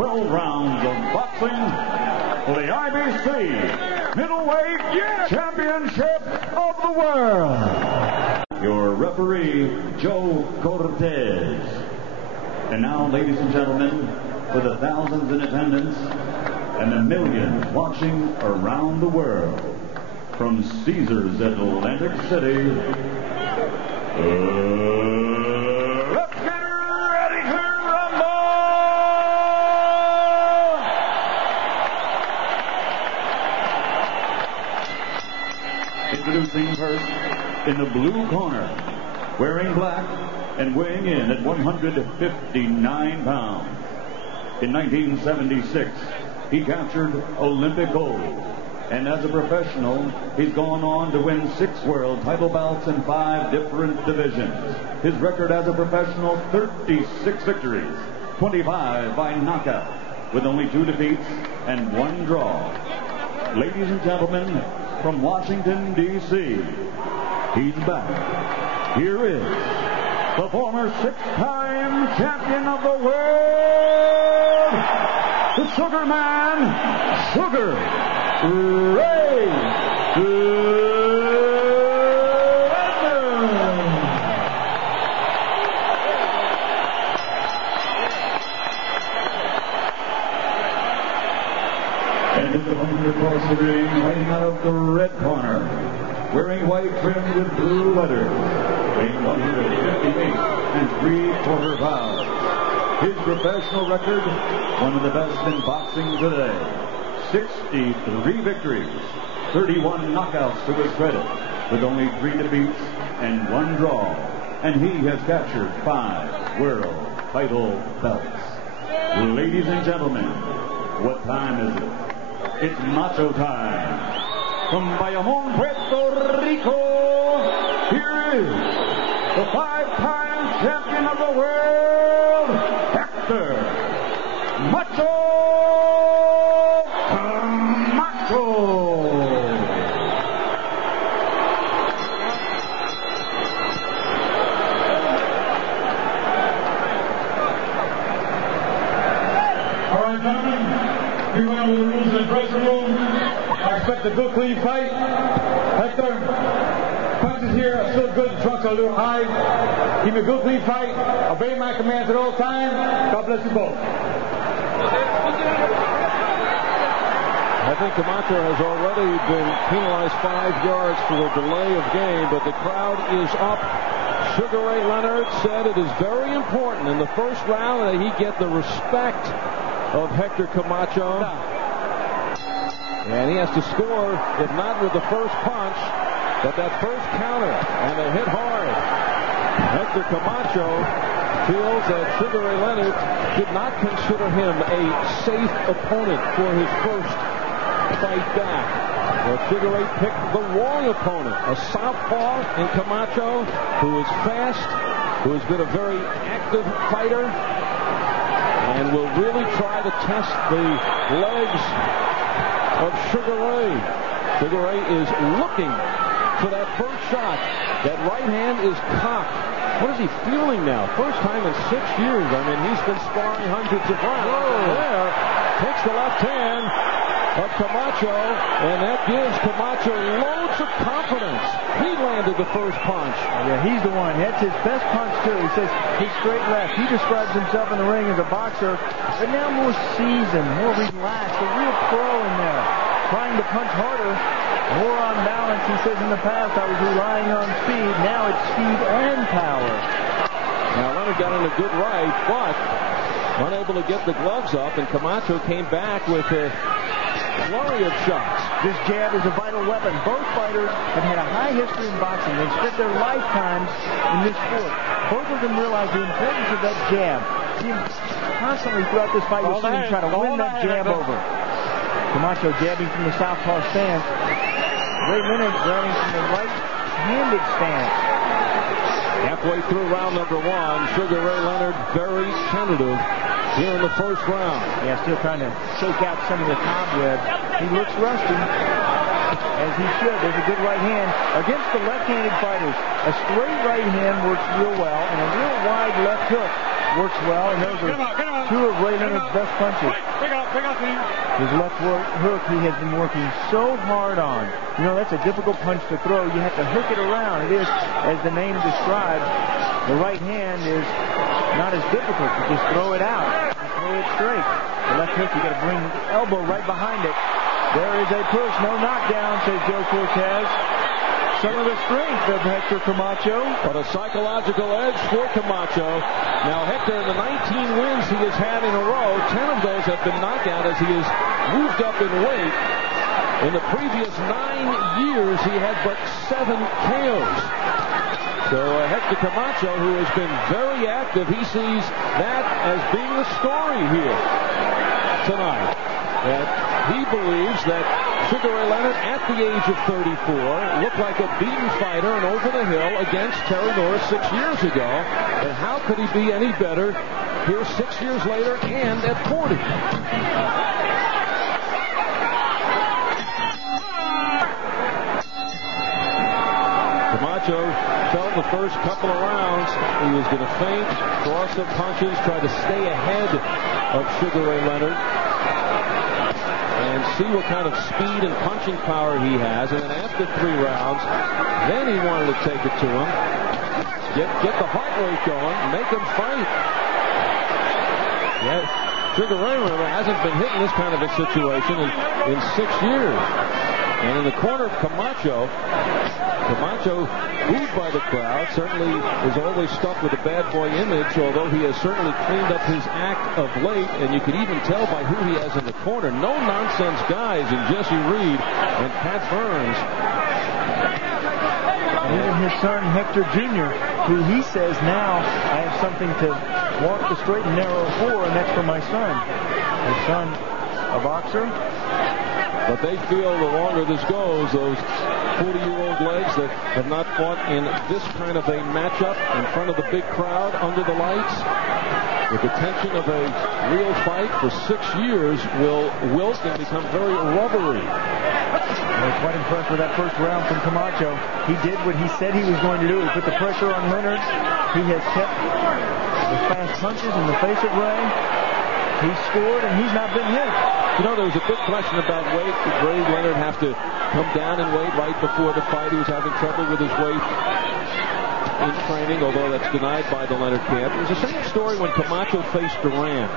12 rounds of boxing for the IBC Middleweight Championship of the World. Your referee, Joe Cortez. And now, ladies and gentlemen, for the thousands in attendance and the millions watching around the world, from Caesars Atlantic City, let's get ready to rumble! Introducing first, in the blue corner, wearing black and weighing in at 159 pounds. In 1976, he captured Olympic gold. And as a professional, he's gone on to win 6 world title bouts in 5 different divisions. His record as a professional, 36 victories, 25 by knockout, with only 2 defeats and 1 draw. Ladies and gentlemen, from Washington, D.C., he's back. Here is the former 6-time champion of the world, the Sugar Man, Sugar Ray Leonard. And his opponent across the ring, fighting out of the red corner, wearing white trimmed with blue letters, weighing 158 3/4 pounds. His professional record, one of the best in boxing today. 63 victories, 31 knockouts to his credit, with only 3 defeats and 1 draw. And he has captured 5 world title belts. Ladies and gentlemen, what time is it? It's macho time. From Bayamon, Puerto Rico, here is the 5-time champion of the world, Hector Macho Camacho. All right, gentlemen, we went over the rules in the dressing room. I expect a good, clean fight. Hector, punches here are still good, trunks are a little high. Keep a good, clean fight. Obey my commands at all times. God bless you both. I think Camacho has already been penalized 5 yards for a delay of game, but the crowd is up. Sugar Ray Leonard said it is very important in the first round that he get the respect of Hector Camacho. And he has to score, if not with the first punch, but that first counter, and they hit hard. Hector Camacho feels that Sugar Ray Leonard did not consider him a safe opponent for his first fight back. Well, Sugar Ray picked the wrong opponent, a southpaw in Camacho, who is fast, who has been a very active fighter, and will really try to test the legs of Sugar Ray. Sugar Ray is looking for that first shot. That right hand is cocked. What is he feeling now? First time in 6 years. I mean, he's been sparring hundreds of rounds. There, takes the left hand of Camacho, and that gives Camacho loads of confidence. He landed the first punch. Yeah, he's the one. That's his best punch, too. He says his straight left. He describes himself in the ring as a boxer, but now more seasoned, more relaxed, a real pro in there. Trying to punch harder, more on balance. He says in the past I was relying on speed. Now it's speed and power. Now Leonard got in a good right, but unable to get the gloves up, and Camacho came back with a flurry of shots. This jab is a vital weapon. Both fighters have had a high history in boxing. They've spent their lifetimes in this sport. Both of them realize the importance of that jab. See him constantly throughout this fight, you'll see him try to win that jab over. Camacho jabbing from the southpaw stance. Ray Leonard grabbing from the right-handed stance. Halfway through round number 1, Sugar Ray Leonard very tentative here in the first round. Yeah, still trying to shake out some of the cobwebs. He looks rusty, as he should. There's a good right hand against the left-handed fighters. A straight right hand works real well, and a real wide left hook works well, and those are two of Ray Leonard's best punches. His left hook he has been working so hard on. You know, that's a difficult punch to throw. You have to hook it around. It is, as the name describes, the right hand is not as difficult. You just throw it out and throw it straight. The left hook, you got to bring the elbow right behind it. There is a push, no knockdown, says Joe Cortez. Some of the strength of Hector Camacho. But a psychological edge for Camacho. Now Hector, in the 19 wins he has had in a row, 10 of those have been knockdown as he has moved up in weight. In the previous 9 years, he had but 7 KOs. So Hector Camacho, who has been very active, he sees that as being the story here tonight. That he believes that Sugar Ray Leonard, at the age of 34, looked like a beaten fighter and over the hill against Terry Norris 6 years ago. And how could he be any better here 6 years later and at 40? Camacho felt the first couple of rounds he was going to feint, draw some punches, try to stay ahead of Sugar Ray Leonard and see what kind of speed and punching power he has. And then after 3 rounds, then he wanted to take it to him, get the heart rate going, make him fight. Yeah, Sugar Ray, remember, hasn't been hit in this kind of a situation in 6 years. And in the corner of Camacho, booed by the crowd, certainly is always stuck with a bad boy image, although he has certainly cleaned up his act of late, and you can even tell by who he has in the corner. No-nonsense guys in Jesse Reed and Pat Burns. And even his son, Hector Jr., who he says now, I have something to walk the straight and narrow for, and that's for my son. His son, a boxer. But they feel the longer this goes, those 40-year-old legs that have not fought in this kind of a matchup in front of the big crowd under the lights, with the tension of a real fight for 6 years, will wilt and become very rubbery. I was quite impressed with that first round from Camacho. He did what he said he was going to do. He put the pressure on Leonard. He has kept the fast punches in the face of Ray. He scored, and he's not been hit. You know, there was a big question about weight. Did Ray Leonard have to come down in weight right before the fight? He was having trouble with his weight in training, although that's denied by the Leonard camp. It was the same story when Camacho faced Duran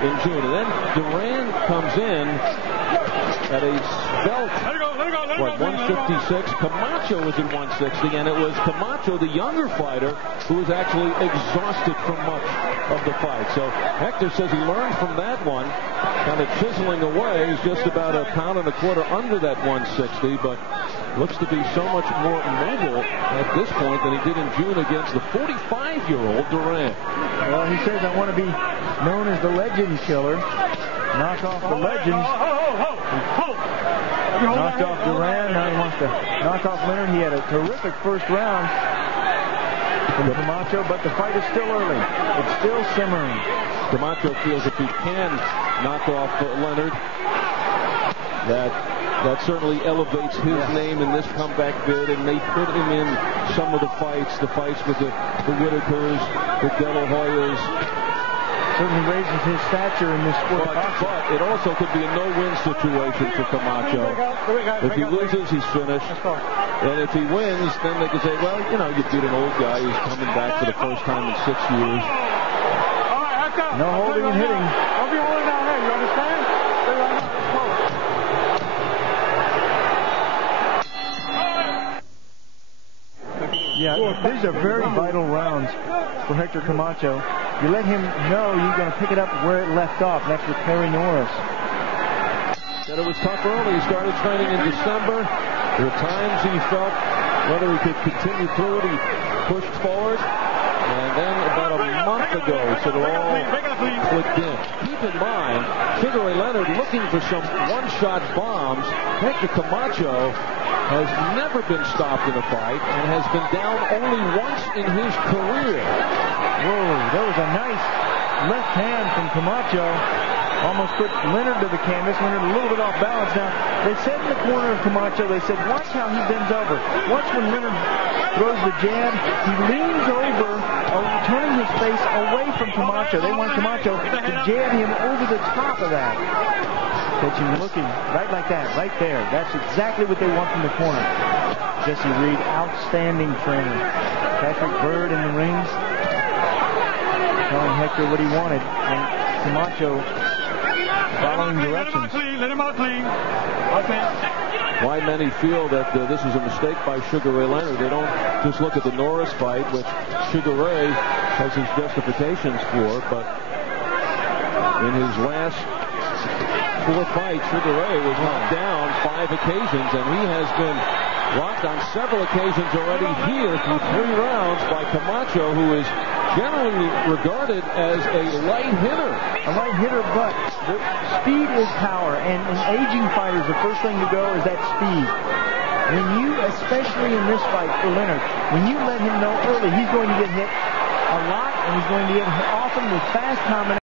in June. And then Duran comes in at a svelte, 156. Camacho was at 160, and it was Camacho, the younger fighter, who was actually exhausted from much of the fight. So Hector says he learned from that one, kind of chiseling away. He's just about a pound and a quarter under that 160, but looks to be so much more mobile at this point than he did in June against the 45-year-old Duran. Well, he says, I want to be known as the legend killer. Knock off the legends. Knocked off Duran. Now he wants to knock off Leonard. He had a terrific first round from Camacho, but the fight is still early. It's still simmering. Camacho feels if he can knock off Leonard, that certainly elevates his name in this comeback bid, and may put him in some of the fights with the Whitakers, the De La Hoyas. Certainly raises his stature in this sport. But it also could be a no-win situation for Camacho. If he loses, he's finished. And if he wins, then they can say, well, you know, you beat an old guy who's coming back for the first time in 6 years. No holding and hitting. Don't be holding down there, you understand? Yeah, these are very vital rounds for Hector Camacho. You let him know you're going to pick it up where it left off. That's with Terry Norris. Said it was tough early. He started training in December. There were times he felt whether he could continue through it. He pushed forward. And then about a month ago, so it all clicked in. Keep in mind, Sugar Ray Leonard looking for some one-shot bombs. Hector Camacho has never been stopped in a fight and has been down only once in his career. Whoa, that was a nice left hand from Camacho. almost put Leonard to the canvas. Leonard a little bit off balance. Now, they said in the corner of Camacho, they said, watch how he bends over. Watch when Leonard throws the jab. He leans over, turning his face away from Camacho. They want Camacho to jab him over the top of that. Catching, looking, right like that, right there. That's exactly what they want from the corner. Jesse Reed, outstanding trainer. Patrick Bird in the ring, telling Hector what he wanted. And Camacho following directions. Let him out clean. Why many feel that this is a mistake by Sugar Ray Leonard. They don't just look at the Norris fight, which Sugar Ray has his justifications for, but in his last 4 fights, Sugar Ray was knocked down 5 occasions, and he has been rocked on several occasions already here through 3 rounds by Camacho, who is generally regarded as a light hitter. A light hitter, but speed is power, and in aging fighters, the first thing to go is that speed. When you, especially in this fight for Leonard, when you let him know early he's going to get hit a lot, and he's going to get often with fast combinations.